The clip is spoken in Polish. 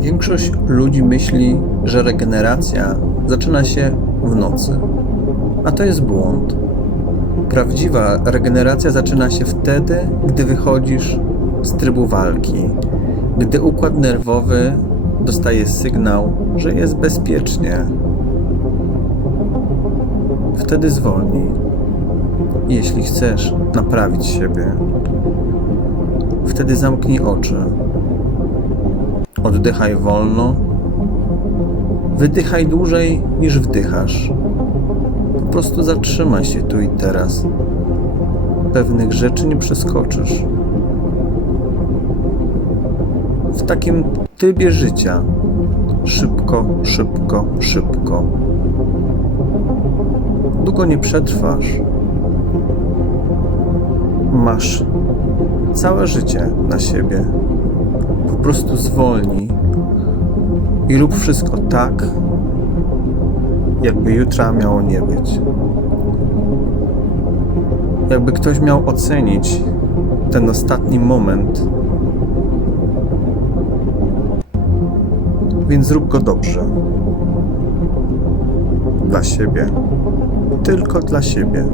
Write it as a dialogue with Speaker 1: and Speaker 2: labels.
Speaker 1: Większość ludzi myśli, że regeneracja zaczyna się w nocy. A to jest błąd. Prawdziwa regeneracja zaczyna się wtedy, gdy wychodzisz z trybu walki, gdy układ nerwowy dostaje sygnał, że jest bezpiecznie. Wtedy zwolnij, jeśli chcesz naprawić siebie. Wtedy zamknij oczy. Oddychaj wolno. Wydychaj dłużej niż wdychasz. Po prostu zatrzymaj się tu i teraz. Pewnych rzeczy nie przeskoczysz. W takim trybie życia szybko, szybko, szybko. Długo nie przetrwasz. Masz całe życie na siebie. Po prostu zwolnij i rób wszystko tak, jakby jutra miało nie być. Jakby ktoś miał ocenić ten ostatni moment, więc zrób go dobrze. Dla siebie. Tylko dla siebie.